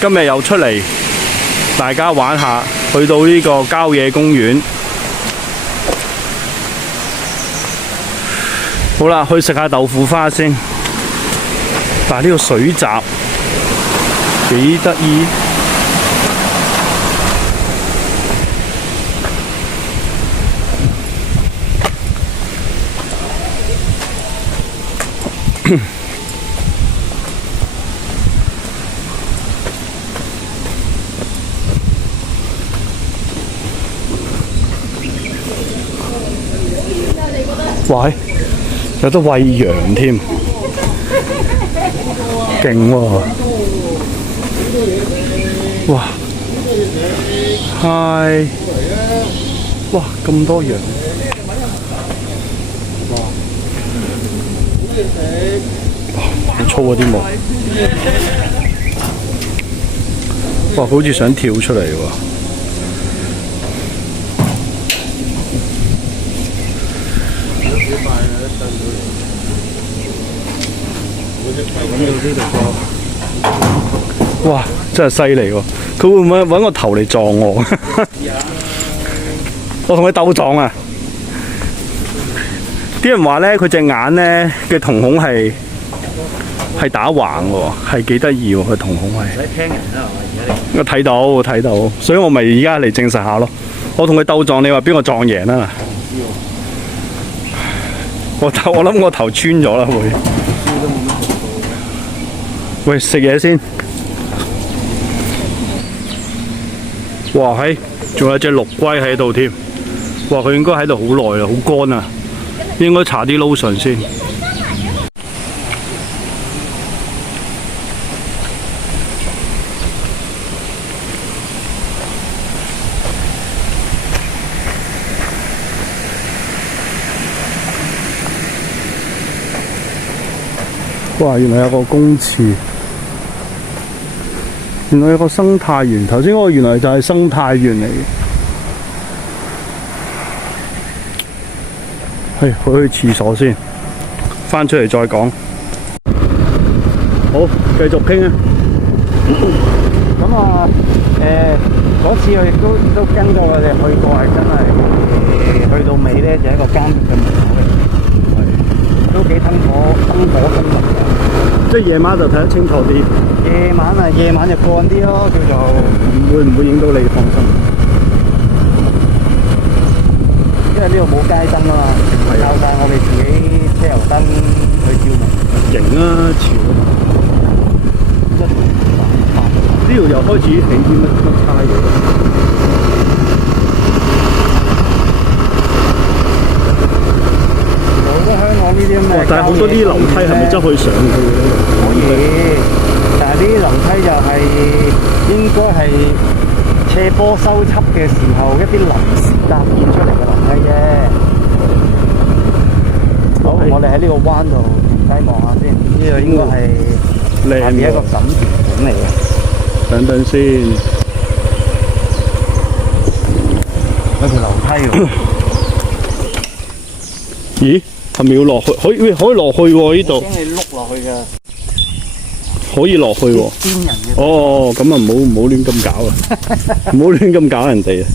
今日又出嚟，大家玩下，去到呢個郊野公園。好啦，去食下豆腐花先。但係呢個水閘幾得意。喂，有得餵羊添，勁喎！哇，係，哇咁多羊，哇，好粗啊啲毛，哇好似想跳出嚟喎！哇！真係犀利喎！佢會唔會揾個頭嚟撞我？我同佢鬥撞啊！啲人話咧，佢隻眼咧嘅瞳孔係打橫喎，係幾得意喎！佢瞳孔係。唔使聽人啦，係嘛？而家我睇到，所以我咪而家嚟證實下咯。我同佢鬥撞，你話邊個撞贏啊？我諗我頭穿咗啦會。喂，食嘢先。哇，仲有隻陸龜喺度添。哇，佢應該喺度好耐啦，好乾啊。應該搽啲 lotion 先。哇！原來有個公廁，原來有個生態園。頭先嗰個原來就係生態園嚟嘅。去廁所先，返出嚟再講。好，繼續傾啊！咁啊，嗰次我亦都跟過我哋去過，係真係去到尾咧就係一個監獄嘅門口嚟。都幾燈火通明嘅，即係夜晚就睇得清楚啲。夜晚就乾啲咯，叫做唔會影到你？放心，因為呢度冇街燈啊嘛，靠晒我哋自己車油燈去照明。型啊，潮啊！呢度又開始起啲乜差嘢。香港呢啲咁嘅，但係好多啲樓梯係咪真可以上去嘅咧？可以，但係呢啲樓梯就係應該係斜坡修葺嘅時候一啲臨時搭建出嚟嘅樓梯啫。好，我哋喺呢個灣度低望下先，呢度應該係下面一個審團館嚟嘅。等先，有條樓梯喎。咦？係咪要落去？可以落去喎呢度。驚你碌落去㗎。可以落去喎。癲人嘅。哦，咁啊唔好亂咁搞啊！唔好亂咁搞人哋啊！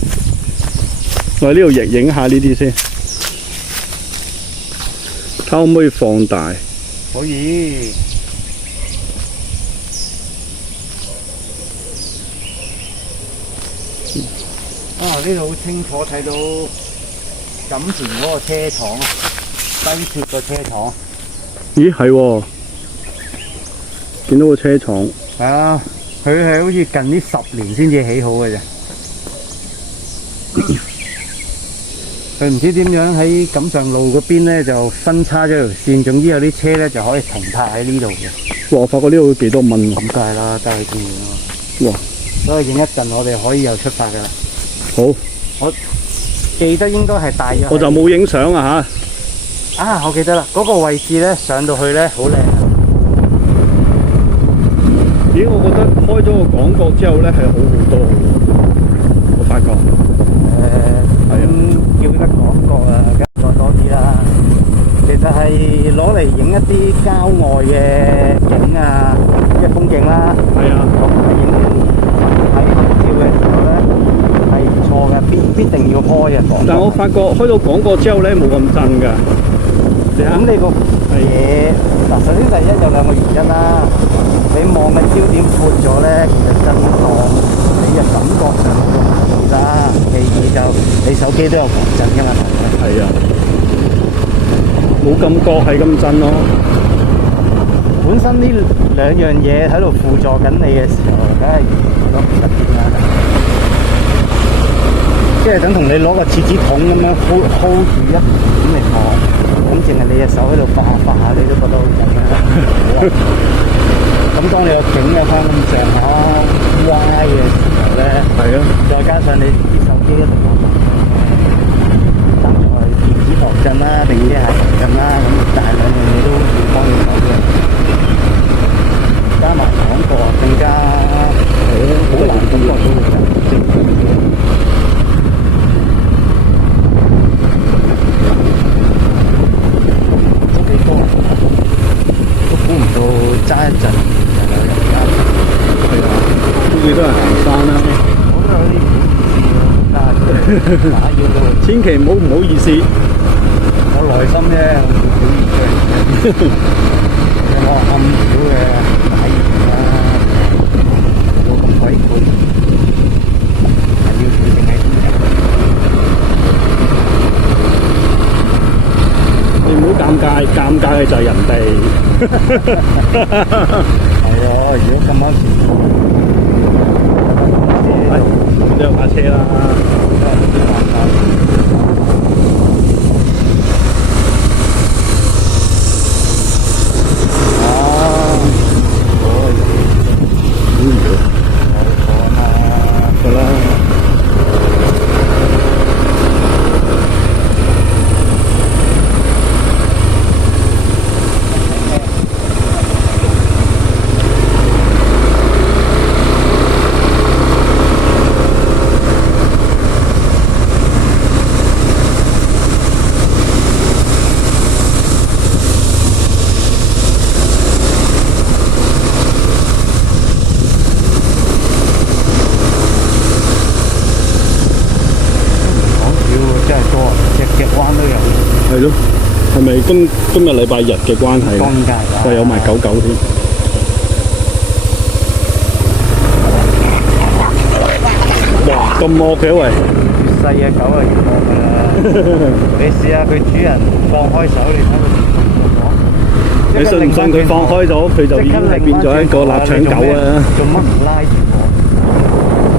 我喺呢度影下呢啲先，睇可唔可以放大？可以。呢度好清楚睇到錦田嗰個車廠，低鐵個車廠。咦，係喎，見到個車廠。係啊，佢係好似近呢10年先至起好嘅啫。佢唔知點樣喺錦上路嗰邊咧就分叉咗條線，總之有啲車咧就可以停泊喺呢度嘅。哇！我發覺呢度幾多蚊喎。咁梗係啦，真係咁遠啊！哇！所以影一陣，我哋可以又出發噶啦。好，我記得應該係大約。我就冇影相啊嚇。啊，我記得啦，嗰個位置咧上到去咧好靚。咦，我覺得開咗個廣角之後咧係好好多嘅，我發覺。係啊，叫得廣角啊，梗係多啲啦。其實係攞嚟影一啲郊外嘅景啊，即係風景啦。係啊。必定要開嘅房。但我發覺開到廣角之後咧，冇咁震㗎。咁你個嘢嗱，首先第一有兩個原因啦。你望嘅焦點闊咗咧，其實震盪你嘅感覺上冇咁強烈啦。其二就你手機都有防震㗎嘛。係啊，冇感覺係咁震咯。本身呢兩樣嘢喺度輔助緊你嘅時候，梗係攞唔得掂啦。即係等同你攞個廁紙筒咁樣 hold 住一點嚟望，咁淨係你隻手喺度發下，你都覺得好緊啦。咁當你個景有翻咁上下歪嘅時候咧，係啊，再加上你啲手機一定有搭咗去電子防震啦，定啲係防震啦，咁但係兩樣嘢都要幫你手嘅。加埋廣角更加好難感覺到嘅震。估唔到揸一陣就有人家，係啊，都幾多人行山啦。我都有啲唔好意思咯，打擾到。千祈唔好意思，我內心啫，我冇表現出嚟嘅。我暗少嘅打擾啦，冇咁鬼攰，係要調整喺邊嘅。你唔好尷尬，尷尬嘅就係人哋。係喎，如果咁啱前咁都有架車啦。係咯，係咪今日禮拜日嘅關係咧？就有埋狗狗添。哇，咁惡嘅喂！越細嘅狗啊越惡㗎啦！你試下佢主人放開手，你睇佢點做？你信唔信佢放開咗，佢就已經係變咗一個臘腸狗啊！做乜唔拉住我？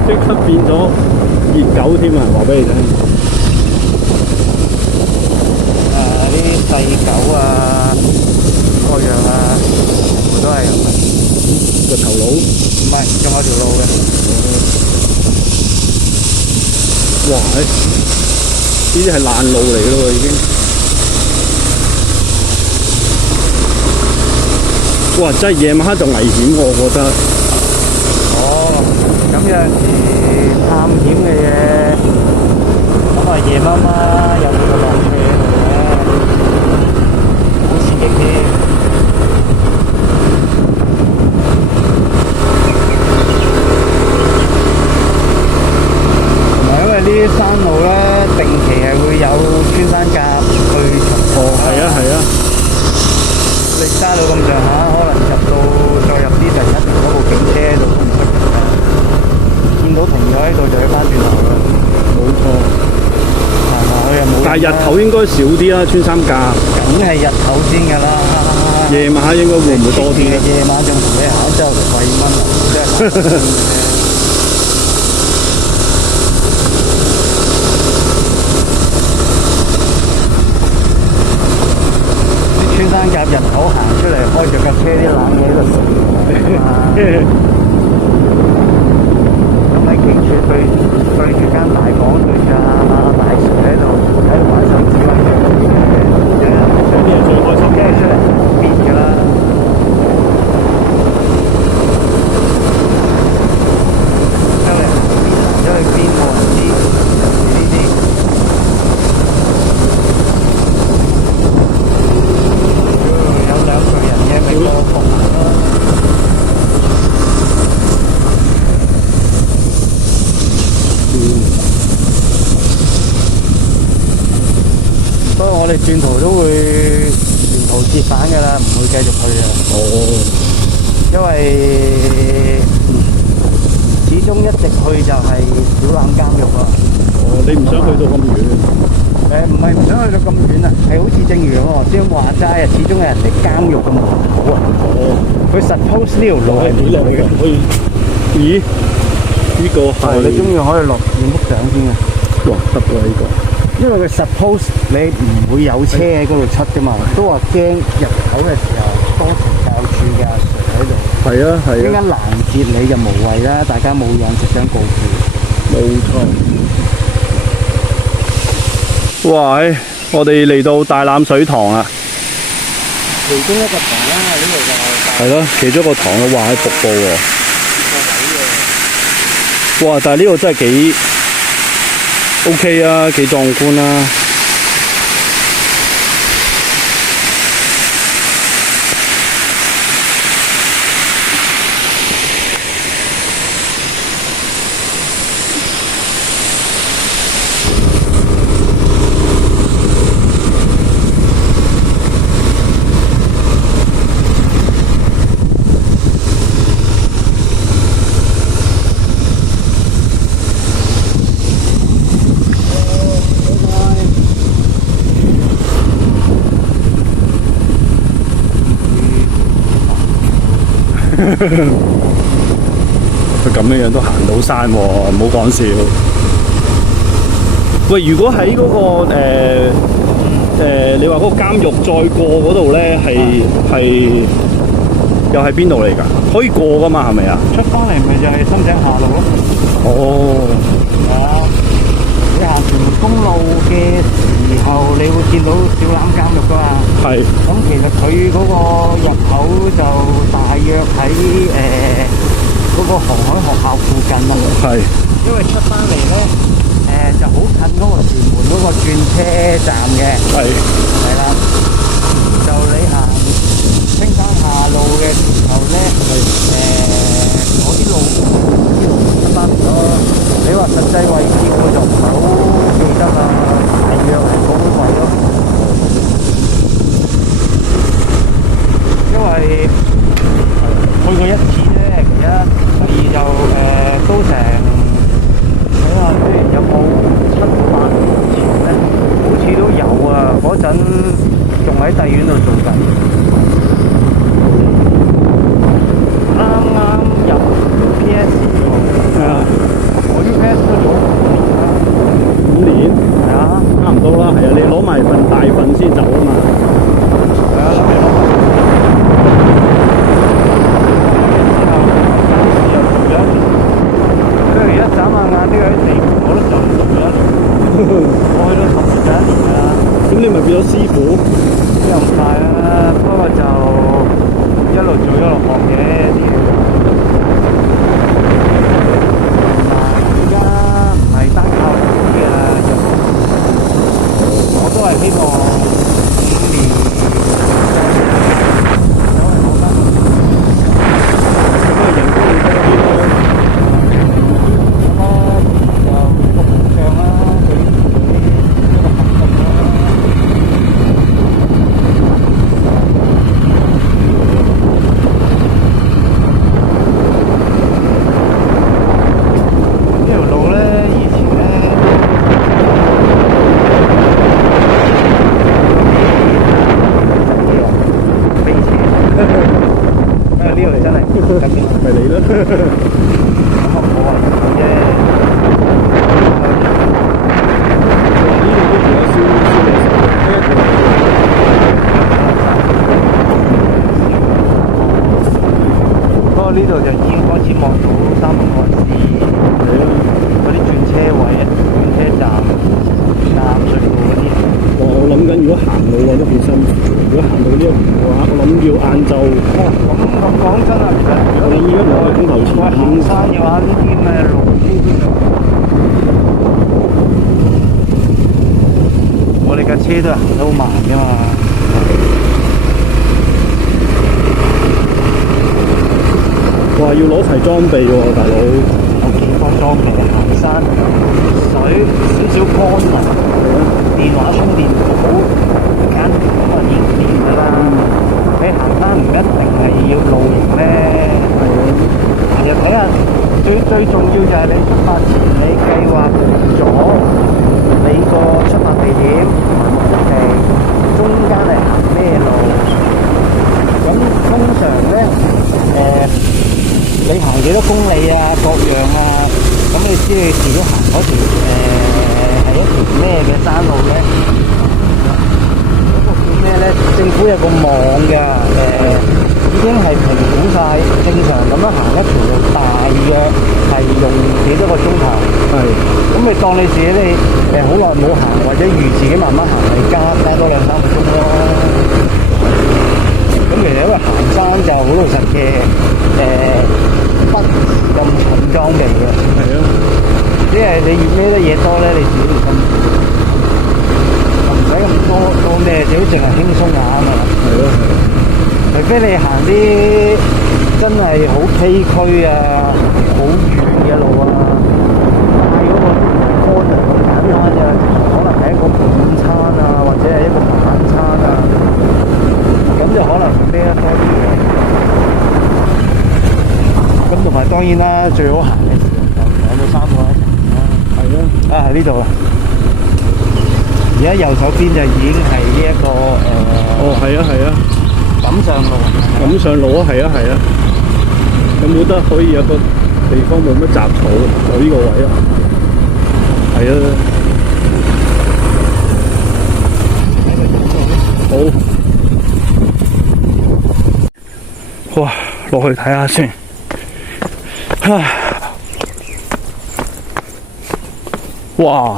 即刻變咗熱狗添啊！話俾你聽。啲細狗啊，各樣啊，全部都係咁嘅。個頭腦唔係，仲有條路嘅。哇！呢啲係爛路嚟嘅咯喎，已經。哇！真係夜晚黑就危險喎，我覺得。哦，咁有陣時探險嘅嘢，咁啊夜媽媽有個落車喺度嘅。好刺激添，同埋因為呢啲山路咧，定期係會有穿山甲去巡邏。係啊係啊。你揸到咁上下，可能再入啲第一條嗰部警車喺度都唔出奇嘅。見到停咗喺度就要翻轉頭啦。冇錯。但係日頭應該少啲啦，穿山甲。梗係日頭先㗎啦。夜晚應該會唔會多啲咧？夜晚仲同你考周嚟餵蚊啊！真係。啲穿山甲日頭行出嚟，開著架車啲冷氣喺度食咁喺警署對住間大房對住大船喺度玩手指嗰啲係最開心嘅出嚟變㗎啦！出嚟變冇人知呢啲。有兩個人嘅咪過服啦。我哋轉途都會沿途折返㗎啦，唔會繼續去嘅。哦，因為始終一直去就係小欖監獄啊。哦，你唔想去到咁遠？唔係唔想去到咁遠啊，係好似正如我頭先話齋啊，始終係人哋監獄嘅門口啊。哦，佢 suppose 呢條路係幾落嘅？可以？咦？呢個係你中意可以落影幅相先嘅。哇，得喎呢個。因為佢 suppose 你唔會有車喺嗰度出㗎嘛，都話驚入口嘅時候多懲教處嘅阿 Sir 喺度。係啊係啊。點解攔截你就無謂啦？大家冇養直想告票。冇錯。哇！我哋嚟到大欖水塘啦。其中一個塘啦，呢度就係咯，其中一個塘啊，哇！喺瀑布喎。哇！但係呢度真係幾 OK 啊，幾壯觀啊！佢咁樣都行到山喎，唔好講笑。喂，如果喺嗰個你話嗰個監獄再過嗰度咧，係又係邊度嚟㗎？可以過㗎嘛？係咪啊？出翻嚟咪就係深井下路咯。哦，係啊，你行屯門公路嘅時候，你會見到小欖監獄㗎嘛？係。咁其實佢嗰個入口就大約喺嗰個航海學校附近啦。係。因為出翻嚟咧，就好近嗰個屯門嗰個轉車站嘅。係。係啦，就你行青山下路嘅時候咧，嗰啲路差唔多。你話實際位置我就唔係好記得啦，大約係嗰位咯。因為去過一次啫，其一，第二就都成睇下先，有冇7-8年前咧？好似都有啊，嗰陣仲喺帝院度做緊，啱啱入 PS 喎。係啊，我 PS 都做5年。係啊，差唔多啦。係啊，你攞埋份大份先走啊嘛。係啊，你攞埋。一眨下眼呢個喺地盤我都做唔到咗1年，我去到10年就1年啦。咁你咪變咗師傅？又唔係啦，不過就一路做一路學嘅啲嘢。而家唔係單靠自己嘅啦，我都係希望5年走係好得。咁啊，人工會多啲咯。咪你啦。咁我話唔好啫。呢度都仲有燒嘢食。不過呢度就已經開始望到三龍幹線嗰啲轉車位、轉車站、隧道嗰啲。我諗緊，如果行路嘅都幾辛苦。如果行到呢一邊嘅話，我諗要晏晝。咁講真啊，其實我諗依家2個鐘頭前行山嘅話，呢啲咩路基本上，我哋架車都係行得好慢㗎嘛。哇！要攞齊裝備喎，大佬。有幾多裝備行山？水少少乾糧，電話充電寶。間咁啊已經掂㗎啦。你行山唔一定係要露營咧，其實睇下最重要就係你出發前你計劃咗你個出發地點同埋目的地，中間係行咩路。咁通常咧你行幾多公里啊，各樣啊，咁你知你自己行嗰條係一條咩嘅山路咧？嗰個叫咩咧？政府有個網㗎，已經係評估晒正常咁樣行一條路大約係用幾多個鐘頭。係。咁你當你自己好耐冇行，或者預自己慢慢行，你加多2-3個鐘咯。咁其實因為行山就好老實嘅，不咁重裝備嘅。係啊。即係你越孭得嘢多咧，你自己唔辛苦，就唔使咁多咩，只要淨係輕鬆下啊嘛。係咯。除非你行啲真係好崎嶇啊、好遠嘅路啊，帶嗰個可能好簡單嘅，可能係一個午餐啊，或者係一個晚餐啊。咁就可能孭得多啲嘅。咁同埋當然啦，最好行嘅時候就2到3個一齊啦。係咯。啊，喺呢度啦。而家右手邊就已經係呢一個哦，係啊，係啊。錦上路。錦上路啊，係啊，係啊。有冇得可以有個地方冇乜雜草，就呢個位啊？係啊。好。哇，落去睇下先。哇，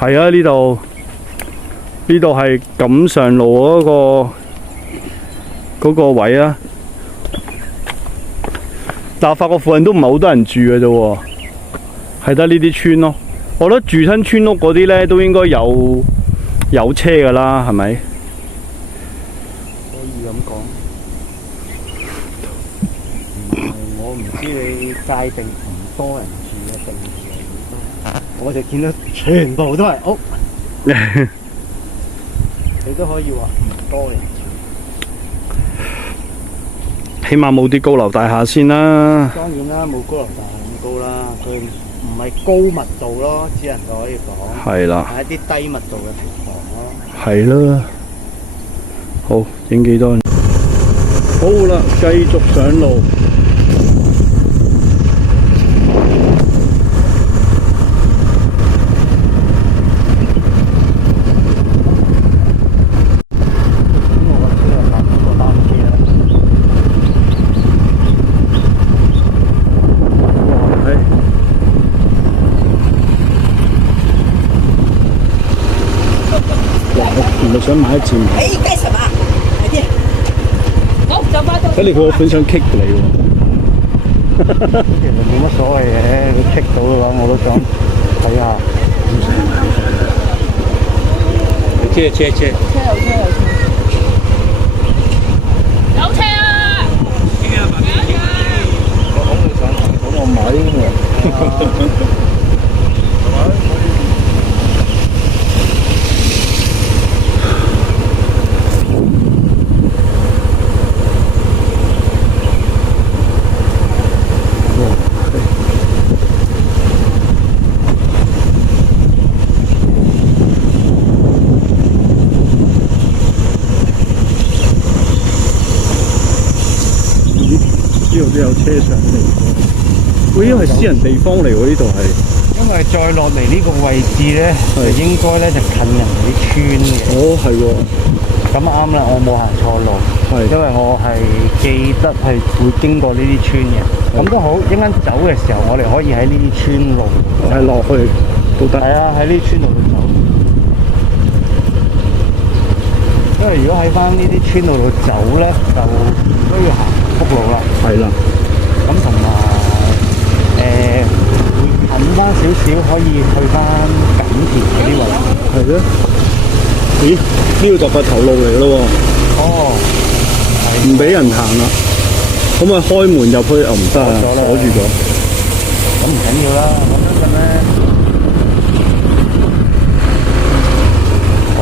係啊！呢度係錦上路嗰個位啊。但我發覺附近都唔係好多人住嘅啫喎，係得呢啲村咯。我覺得住親村屋嗰啲咧都應該有車㗎啦，係咪？可以咁講。我唔知你界定唔多人住嘅定義係幾多，我就見到全部都係屋。你都可以話唔多人住，起碼冇啲高樓大廈先啦。當然啦，冇高樓大廈咁高啦，佢唔係高密度咯，只能夠可以講。係啦。係一啲低密度嘅平房咯。係啦。好，影幾多？好啦，繼續上路。我想買一件。幹什麼？快啲！好，就快到。睇嚟佢個款想 kick 你喎。其實冇乜所謂嘅，佢 kick 到嘅話，我都想睇下。有車啊！我講你上堂咁我買嘅。呢度都有車上嚟，喂，因為私人地方嚟喎，呢度係。因為再落嚟呢個位置咧，應該咧就近人哋啲村嘅。哦，係喎。咁啱啦，我冇行錯路。係。因為我係記得係會經過呢啲村嘅。咁都好，一陣間走嘅時候，我哋可以喺呢啲村路係落去都得。係啊，喺呢啲村路度走。因為如果喺翻呢啲村路度走咧，就都要行福路啦。係啦。咁同埋會近翻少少，可以去翻錦田嗰啲位。係咯。咦？呢個就係頭路嚟咯喎。哦。唔俾人行啦。可唔可以開門入去？唔得啊，鎖住咗。咁唔緊要啦，咁樣咧。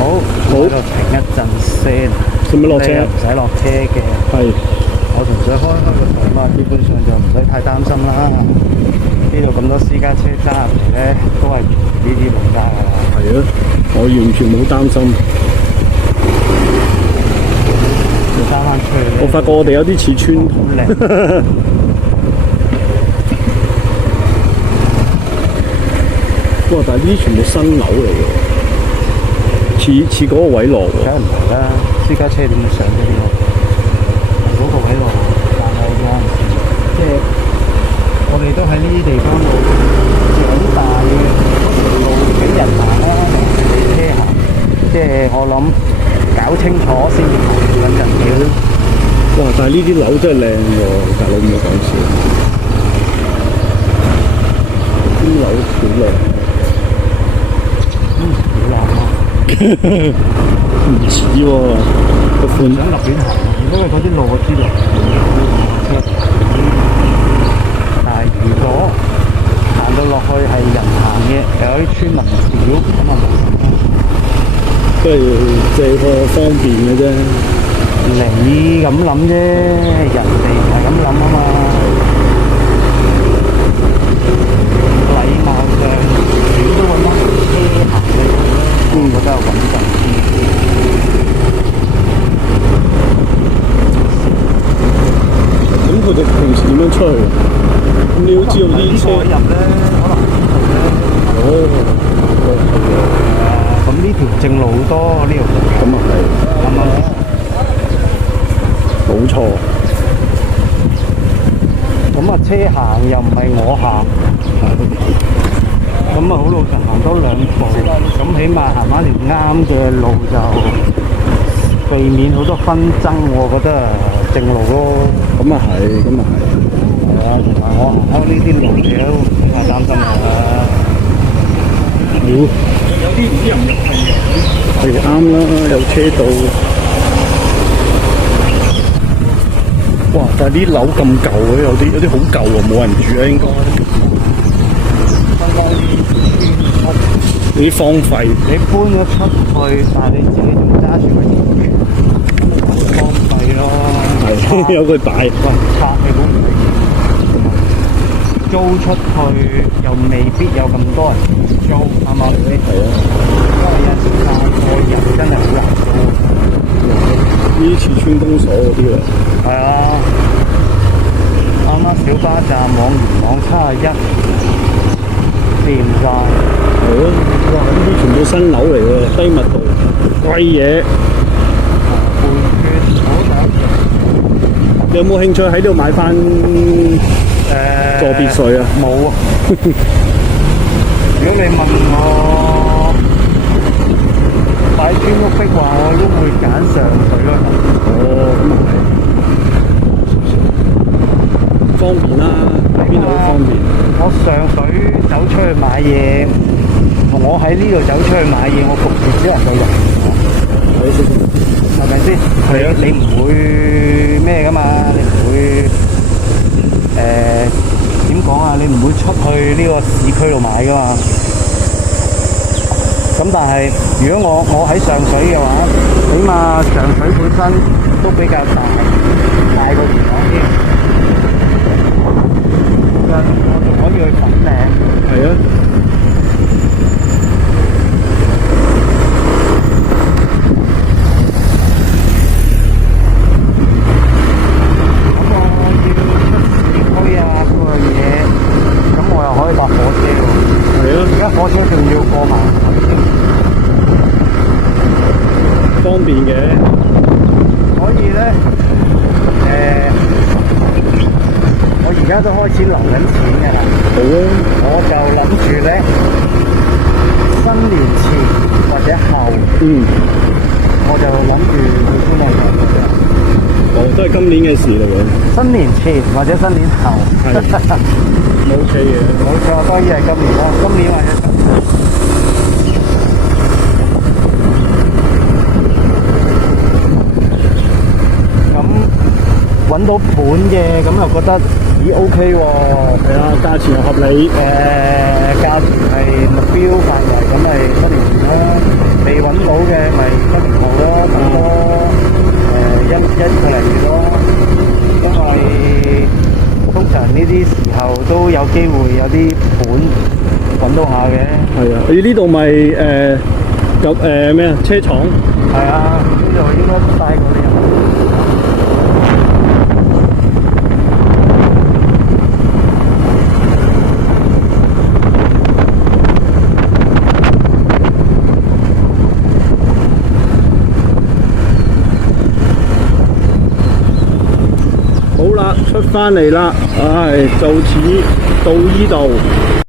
好，我喺度停一陣先。使唔使落車你又唔使落車嘅，係我純粹開個台嘛，基本上就唔使太擔心啦。呢度咁多私家車揸入嚟咧，都係呢啲路揸㗎啦。係啊，我完全冇擔心。要揸翻出去咧，我發覺我哋有啲似村好靚。哇！但係呢啲全部新樓嚟嘅，似嗰個位落喎。梗係唔係啦，私家車點會上呢啲路？嗰個位路，但係有陣時即係我哋都喺呢啲地方度長大嘅，嗰條路俾人行啦，定係俾車行？即係我諗搞清楚先至行穩陣啲。哇！但係呢啲樓真係靚喎，大佬唔係講笑，啲樓好靚。好難啊！唔似喎，個款想立亂行，因為嗰啲路我知道。但係如果行到落去係人行嘅，有啲村民少，咁啊冇事啦。都係借個方便嘅啫。你咁諗啫，人哋唔係咁諗啊嘛。禮貌上，點都揾翻車行嘅路啦。我覺得有穩陣啲。咁佢哋平時點樣出去？咁你要知道啲車入咧，可能呢度咧。咁呢條正路好多呢度。咁啊係，啱啱？冇錯。咁啊，車行又唔係我行，咁啊好老實行多兩步，咁起碼行翻條啱嘅路就避免好多紛爭，我覺得正路咯。咁啊係，咁啊係。係啊，同埋我行開呢啲路嘅都唔太擔心我啦。有啲唔知入唔入係啱啦，有車道。哇！但係啲樓咁舊嘅，有啲好舊喎，冇人住啊應該。有啲荒廢。你搬咗出去，但係你自己仲揸住嗰啲荒廢咯。係有佢大。喂，拆你估唔係？租出去又未必有咁多人租，啱唔啱？係啊。因為有時間個人真係好難租。呢啲似村公所嗰啲啊。係啊，啱啱小巴站往元朗71掂晒。係咯，哇！呢啲全部新樓嚟嘅，低密度，貴嘢。你有冇興趣喺度買翻個別墅啊？冇啊！如果你問我買村屋的話，我都會揀上水咯。哦，咁啊係，方便啦，喺邊度都方便。我上水走出去買嘢，同我喺呢度走出去買嘢，我焗住只能夠人，係咪先？係啊，你唔會咩噶嘛？你唔會點講啊？你唔會出去呢個市區度買噶嘛？咁但係如果我喺上水嘅話，起碼上水本身都比較大過元朗啲。我仲可以去粉嶺。係啊。咁我要出市區啊嗰樣嘢，咁我又可以搭火車喎。係啊。而家火車仲要過埋海添。方便嘅。所以咧，我而家都開始留緊錢㗎啦。好啊。我就諗住咧，新年前或者後，我就諗住去觀浪頭嘅啫。哦，都係今年嘅事嚟嘅。新年前或者新年後，係，OK 嘅。冇錯，當然係今年啦。今年或者咁揾到盤嘅，咁又覺得咦 OK 喎，係啊，價錢又合理。價錢係目標範圍，咁咪7年前咯。未揾到嘅咪1年後咯，等多一個零月咯。因為通常呢啲時候都有機會有啲盤揾到下嘅。係啊，你呢度咪咁咩啊？車廠。係啊，呢度應該帶過啲人。好啦，出返嚟啦，唉，就此到呢度。